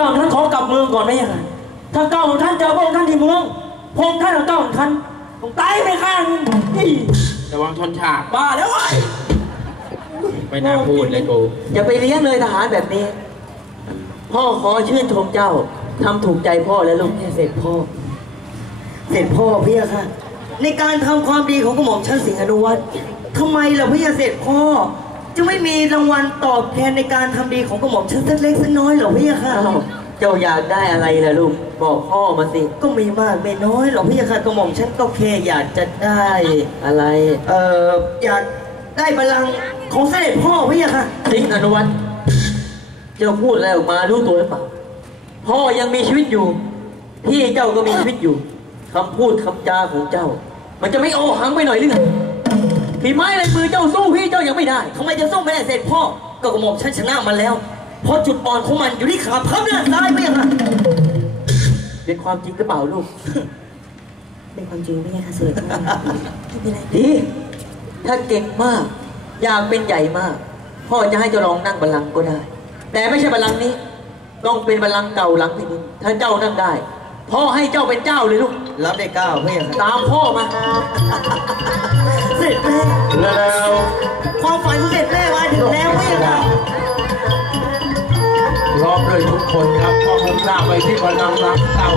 ก้าวท่านขอกลับเมืองก่อนได้ยังไงถ้าก้าวของท่านเจอพระองค์ท่านที่เมืองพระองค์ท่านกับก้าวของท่านต้องตายไปข้างหนึ่งนี่ระวังชนฉากบ้าแล้วไอ้ยไม่น่าพูดเลยกูอย่าไปเลี้ยงเลยทหารแบบนี้ พ่อขอชื่นชมเจ้าทำถูกใจพ่อและลูกเนี่ยเสร็จพ่อ เสร็จพ่อพี่อะค่ะ ในการทำความดีของกระหม่อมชั้นสิงห์อนุวัฒน์ทำไมล่ะพี่อะเสร็จพ่อ จะไม่มีรางวัลตอบแทนในการทำดีของกระหม่อมชั้นสักเล็กสักน้อยเหรอพี่อะค่ะอ้าวเจ้าอยากได้อะไรล่ะลูก บอกพ่อมาสิ ก็ไม่มากไม่น้อยหรอกพี่อะค่ะกระหม่อมชั้นก็แค่อยากจะได้ อะไร เอ่ออยากได้บัลลังก์ของเสด็จพ่อพี่อะค่ะสิงห์อนุวัฒน์เจ้าพูดอะไรออกมารู้ตัวหรือเปล่า พ่อยังมีชีวิตอยู่ พี่เจ้าก็มีชีวิตอยู่คำพูดคำจาของเจ้า มันจะไม่โอหังไปหน่อยหรือไง ฝีไม้ลายมือเจ้าสู้พี่เจ้ายังไม่ได้ ทำไมจะสู้ไม่ได้เสร็จพ่อ ก็กระหม่อมชั้นชนะมันแล้ว เพราะจุดอ่อนของมันอยู่ที่ขาพับด้านซ้ายพี่อะค่ะเป็นความจริงหรือเปล่าลูก เป็นความจริงพี่อะค่ะเสด็จพ่อไม่เป็นไรดี ถ้าเก่งมาก อยากเป็นใหญ่มาก พ่อจะให้เจ้าลองนั่งบัลลังก์ก็ได้ แต่ไม่ใช่บัลลังก์นี้ ต้องเป็นบัลลังก์เก่าหลังที่นี้ถ้าเจ้านั่งได้ พ่อให้เจ้าเป็นเจ้าเลยลูก รับได้เก้าพี่อะค่ะตามพ่อมาเสร็จแม่แล้วความฝันของเสร็จแม่มาถึงแล้วพี่อะค่ะพร้อมด้วยทุกคนครับพ่อผมลากไปที่บัลลังก์รักเก่า